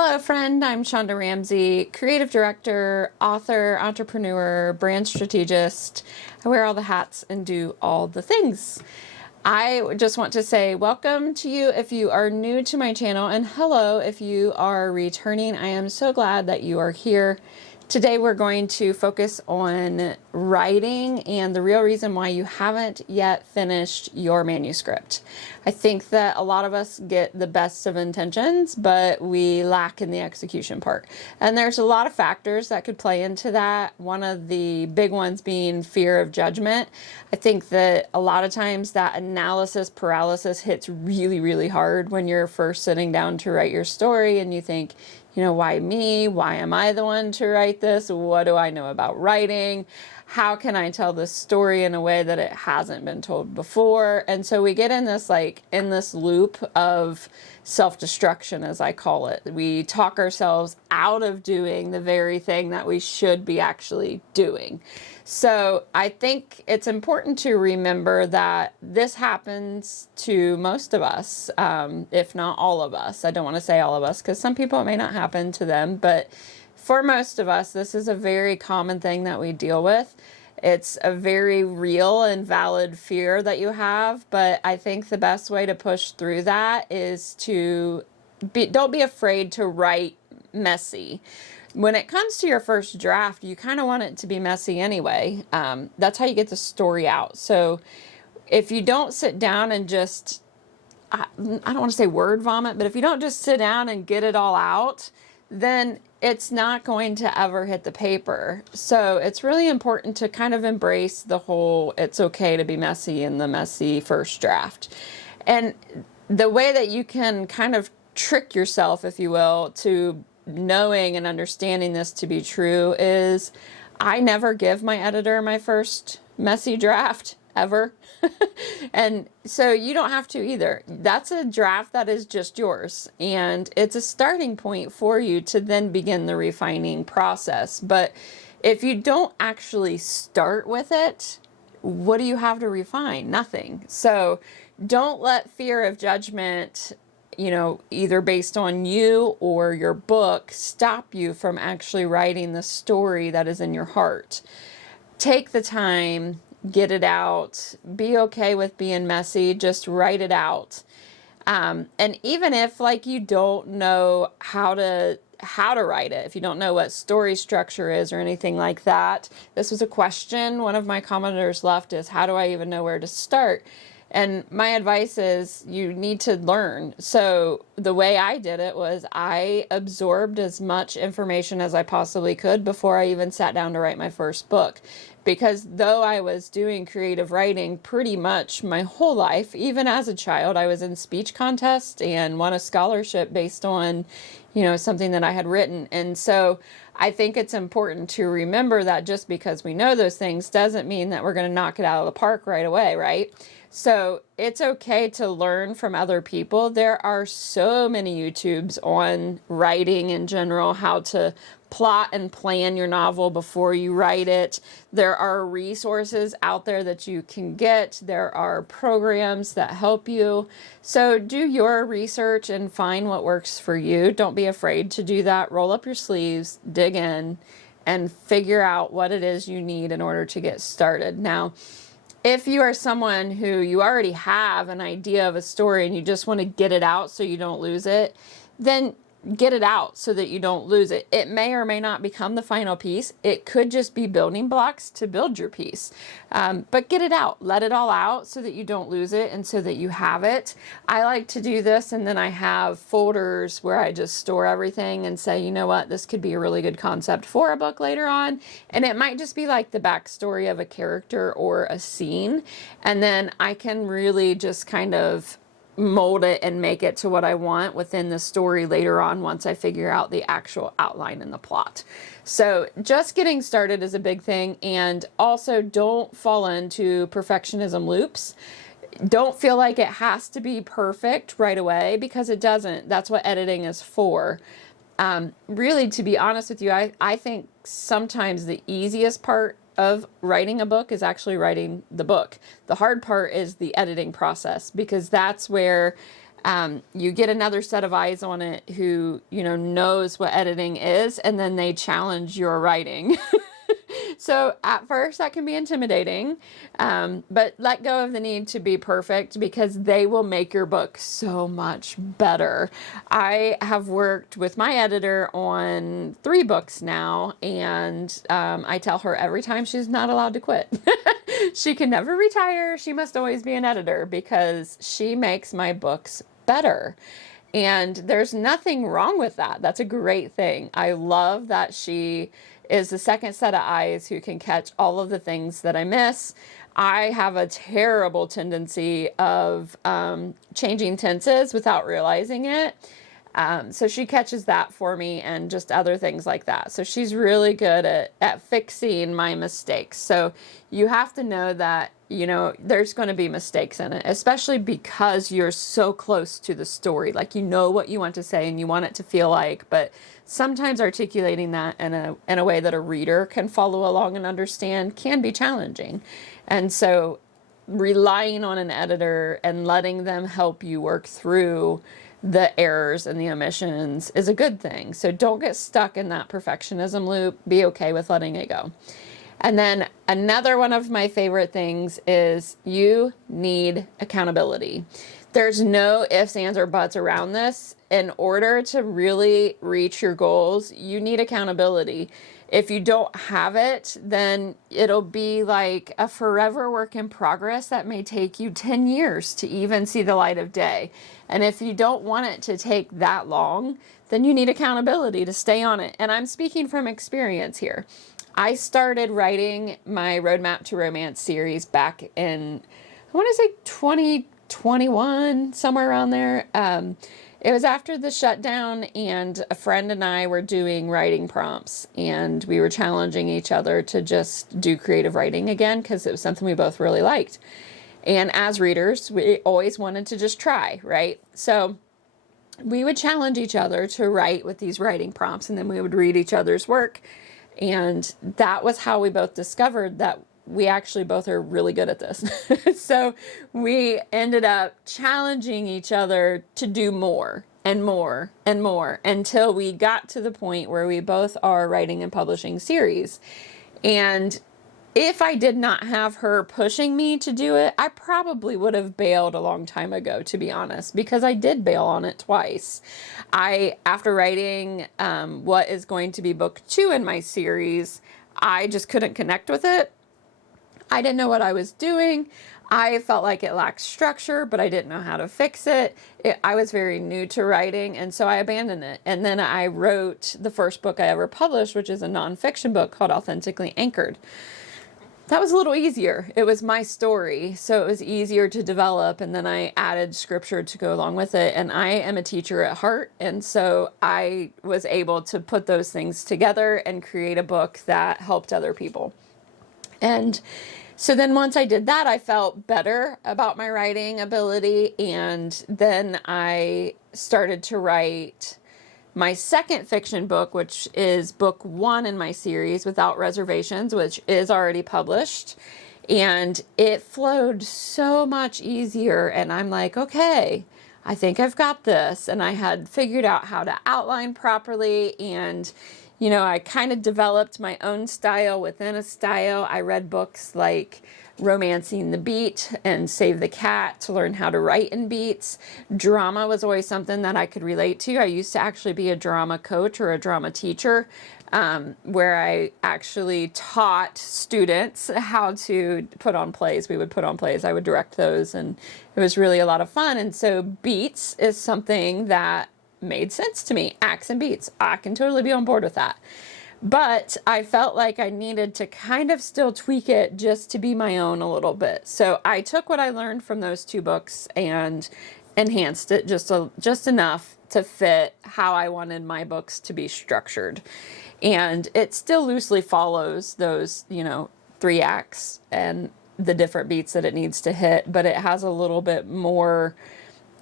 Hello, friend. I'm Shonda Ramsey, creative director, author, entrepreneur, brand strategist. I wear all the hats and do all the things. I just want to say welcome to you if you are new to my channel, and hello if you are returning. I am so glad that you are here. Today we're going to focus on writing and the real reason why you haven't yet finished your manuscript. I think that a lot of us get the best of intentions, but we lack in the execution part. And there's a lot of factors that could play into that. One of the big ones being fear of judgment. I think that a lot of times that analysis paralysis hits really, really hard when you're first sitting down to write your story and you think, why me? Why am I the one to write this? What do I know about writing? How can I tell this story in a way that it hasn't been told before? And so we get in this loop of self-destruction, as I call it. We talk ourselves out of doing the very thing that we should be actually doing. So I think it's important to remember that this happens to most of us, if not all of us. I don't want to say all of us because some people it may not happen to them, but for most of us, this is a very common thing that we deal with. It's a very real and valid fear that you have, but I think the best way to push through that is don't be afraid to write messy. When it comes to your first draft, you kind of want it to be messy anyway. That's how you get the story out. So if you don't sit down and just, I don't want to say word vomit, but if you don't just sit down and get it all out, then it's not going to ever hit the paper. So it's really important to kind of embrace the whole, it's okay to be messy in the messy first draft. And the way that you can kind of trick yourself, if you will, to knowing and understanding this to be true is I never give my editor my first messy draft ever. And so you don't have to either. That's a draft that is just yours, and it's a starting point for you to then begin the refining process. But if you don't actually start with it, what do you have to refine? Nothing. So don't let fear of judgment, either based on you or your book, stop you from actually writing the story that is in your heart. Take the time, get it out, be okay with being messy, just write it out. And even if you don't know how to write it, if you don't know what story structure is or anything like that, this was a question one of my commenters left is, how do I even know where to start? And my advice is you need to learn. So the way I did it was I absorbed as much information as I possibly could before I even sat down to write my first book. Because though I was doing creative writing pretty much my whole life, even as a child, I was in speech contests and won a scholarship based on, something that I had written. And so I think it's important to remember that just because we know those things doesn't mean that we're going to knock it out of the park right away, right? So it's okay to learn from other people. There are so many YouTubes on writing in general, how to plot and plan your novel before you write it. There are resources out there that you can get. There are programs that help you. So do your research and find what works for you. Don't be afraid to do that. Roll up your sleeves, dig in, and figure out what it is you need in order to get started. Now, if you are someone who you already have an idea of a story and you just want to get it out so you don't lose it, then get it out so that you don't lose it. It may or may not become the final piece. It could just be building blocks to build your piece. But get it out. Let it all out so that you don't lose it and so that you have it. I like to do this, and then I have folders where I just store everything and say, you know what, this could be a really good concept for a book later on. And it might just be like the backstory of a character or a scene. And then I can really just kind of mold it and make it to what I want within the story later on once I figure out the actual outline and the plot. So just getting started is a big thing, and also don't fall into perfectionism loops. Don't feel like it has to be perfect right away, because it doesn't. That's what editing is for. Really, to be honest with you, I think sometimes the easiest part of writing a book is actually writing the book. The hard part is the editing process, because that's where You get another set of eyes on it who, knows what editing is, and then they challenge your writing. So at first that can be intimidating, but let go of the need to be perfect because they will make your book so much better. I have worked with my editor on 3 books now, and I tell her every time she's not allowed to quit. She can never retire. She must always be an editor because she makes my books better. And there's nothing wrong with that. That's a great thing. I love that she is the second set of eyes who can catch all of the things that I miss. I have a terrible tendency of changing tenses without realizing it. So she catches that for me and just other things like that. So she's really good at fixing my mistakes. So you have to know that, there's going to be mistakes in it, especially because you're so close to the story. Like, what you want to say and you want it to feel like, but sometimes articulating that in a way that a reader can follow along and understand can be challenging. And so relying on an editor and letting them help you work through the errors and the omissions is a good thing. So don't get stuck in that perfectionism loop. Be okay with letting it go. And then another one of my favorite things is you need accountability. There's no ifs, ands, or buts around this. In order to really reach your goals, you need accountability. If you don't have it, then it'll be like a forever work in progress that may take you 10 years to even see the light of day. And if you don't want it to take that long, then you need accountability to stay on it. And I'm speaking from experience here. I started writing my Roadmap to Romance series back in, I want to say 2021, somewhere around there. It was after the shutdown, and a friend and I were doing writing prompts, and we were challenging each other to just do creative writing again because it was something we both really liked. And as readers, we always wanted to just try, right? So we would challenge each other to write with these writing prompts, and then we would read each other's work. And that was how we both discovered that we actually both are really good at this. So we ended up challenging each other to do more and more and more until we got to the point where we both are writing and publishing series. And if I did not have her pushing me to do it, I probably would have bailed a long time ago, to be honest, because I did bail on it twice. After writing what is going to be book 2 in my series, I just couldn't connect with it. I didn't know what I was doing. I felt like it lacked structure, but I didn't know how to fix it. I was very new to writing, and so I abandoned it. And then I wrote the first book I ever published, which is a nonfiction book called Authentically Anchored. That was a little easier. It was my story, so it was easier to develop, and then I added scripture to go along with it. And I am a teacher at heart, and so I was able to put those things together and create a book that helped other people. And so then once I did that, I felt better about my writing ability, and then I started to write my second fiction book, which is book 1 in my series, Without Reservations, which is already published. And it flowed so much easier. And I'm like, okay, I think I've got this. And I had figured out how to outline properly. And, I kind of developed my own style within a style. I read books like Romancing the Beat and Save the Cat to learn how to write in beats. Drama was always something that I could relate to. I used to actually be a drama coach or a drama teacher, where I actually taught students how to put on plays. We would put on plays. I would direct those, and it was really a lot of fun. And so beats is something that made sense to me. Acts and beats. I can totally be on board with that. But I felt like I needed to kind of still tweak it just to be my own a little bit. So I took what I learned from those 2 books and enhanced it just enough to fit how I wanted my books to be structured. And it still loosely follows those, 3 acts and the different beats that it needs to hit, but it has a little bit more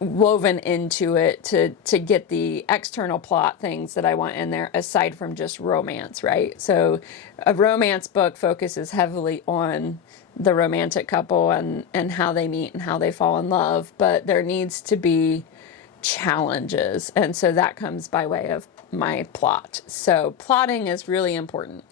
woven into it to get the external plot things that I want in there aside from just romance, right? So a romance book focuses heavily on the romantic couple and how they meet and how they fall in love, but there needs to be challenges. And so that comes by way of my plot. So plotting is really important.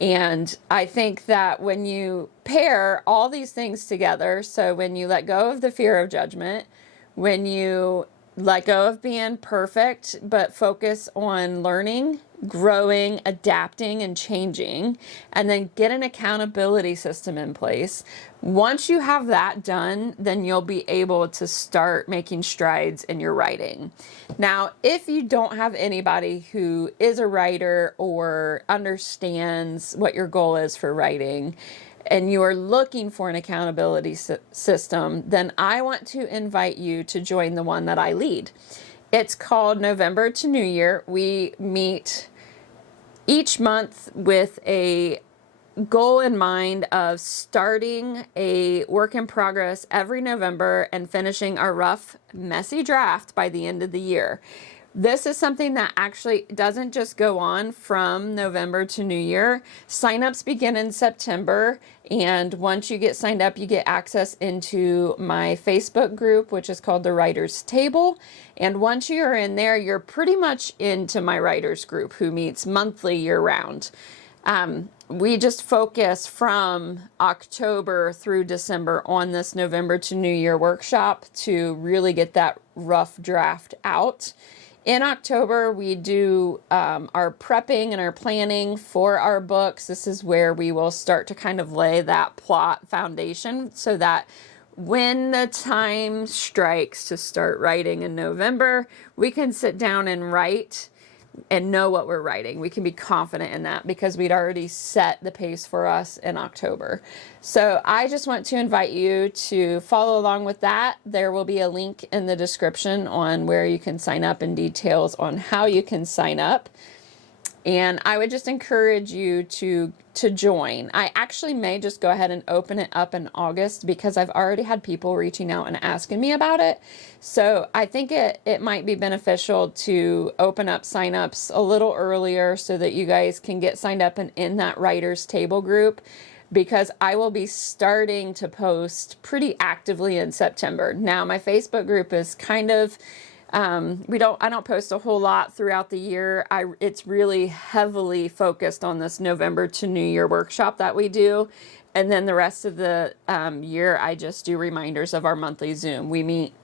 And I think that when you pair all these things together, so when you let go of the fear of judgment, when you let go of being perfect, but focus on learning, growing, adapting, and changing, and then get an accountability system in place. Once you have that done, then you'll be able to start making strides in your writing. Now, if you don't have anybody who is a writer or understands what your goal is for writing, and you are looking for an accountability system, then I want to invite you to join the one that I lead. It's called November to New Year. We meet each month with a goal in mind of starting a work in progress every November and finishing our rough, messy draft by the end of the year. This is something that actually doesn't just go on from November to New Year. Signups begin in September, and once you get signed up, you get access into my Facebook group, which is called the Writers Table. And once you're in there, you're pretty much into my writers group, who meets monthly year-round. We just focus from October through December on this November to New Year workshop to really get that rough draft out. In October, we do our prepping and our planning for our books. This is where we will start to kind of lay that plot foundation so that when the time strikes to start writing in November, we can sit down and write and know what we're writing. We can be confident in that because we'd already set the pace for us in October. So I just want to invite you to follow along with that. There will be a link in the description on where you can sign up and details on how you can sign up. And I would just encourage you to join. I actually may just go ahead and open it up in August because I've already had people reaching out and asking me about it. So I think it might be beneficial to open up signups a little earlier so that you guys can get signed up and in that Writers Table group, because I will be starting to post pretty actively in September. Now, my Facebook group is kind of I don't post a whole lot throughout the year. It's really heavily focused on this November to New Year workshop that we do. And then the rest of the year, I just do reminders of our monthly Zoom. We meet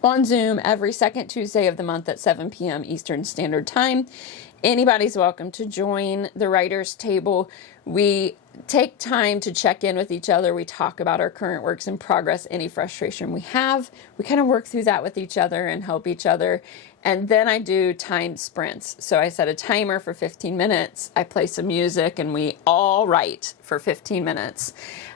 on Zoom every second Tuesday of the month at 7 p.m. Eastern Standard Time. Anybody's welcome to join the Writers Table. We take time to check in with each other. We talk about our current works in progress, any frustration we have. We kind of work through that with each other and help each other. And then I do timed sprints. So I set a timer for 15 minutes. I play some music and we all write for 15 minutes.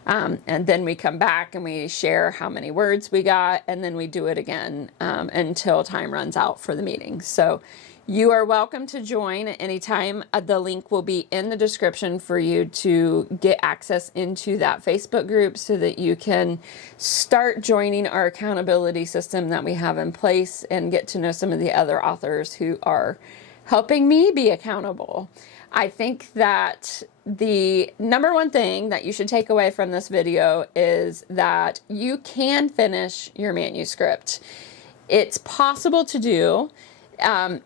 And then we come back and we share how many words we got. And then we do it again until time runs out for the meeting. So you are welcome to join at any time. The link will be in the description for you to get access into that Facebook group so that you can start joining our accountability system that we have in place and get to know some of the other authors who are helping me be accountable. I think that the number one thing that you should take away from this video is that you can finish your manuscript. It's possible to do.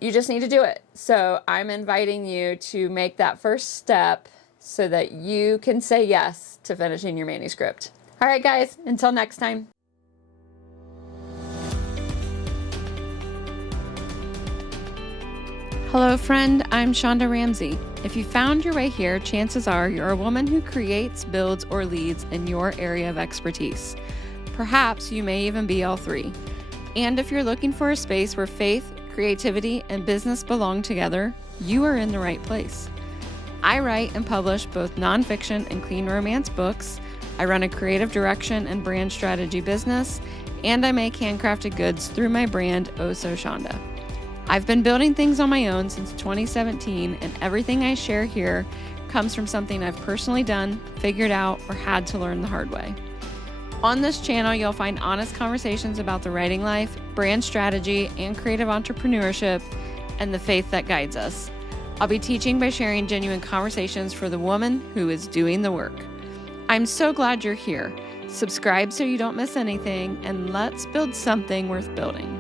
You just need to do it. So I'm inviting you to make that first step so that you can say yes to finishing your manuscript. All right, guys, until next time. Hello, friend. I'm Shonda Ramsey. If you found your way here, chances are you're a woman who creates, builds, or leads in your area of expertise. Perhaps you may even be all three. And if you're looking for a space where faith, creativity, and business belong together, you are in the right place. I write and publish both nonfiction and clean romance books. I run a creative direction and brand strategy business, and I make handcrafted goods through my brand, Oh So Shonda. I've been building things on my own since 2017, and everything I share here comes from something I've personally done, figured out, or had to learn the hard way. On this channel, you'll find honest conversations about the writing life, brand strategy, and creative entrepreneurship, and the faith that guides us. I'll be teaching by sharing genuine conversations for the woman who is doing the work. I'm so glad you're here. Subscribe so you don't miss anything, and let's build something worth building.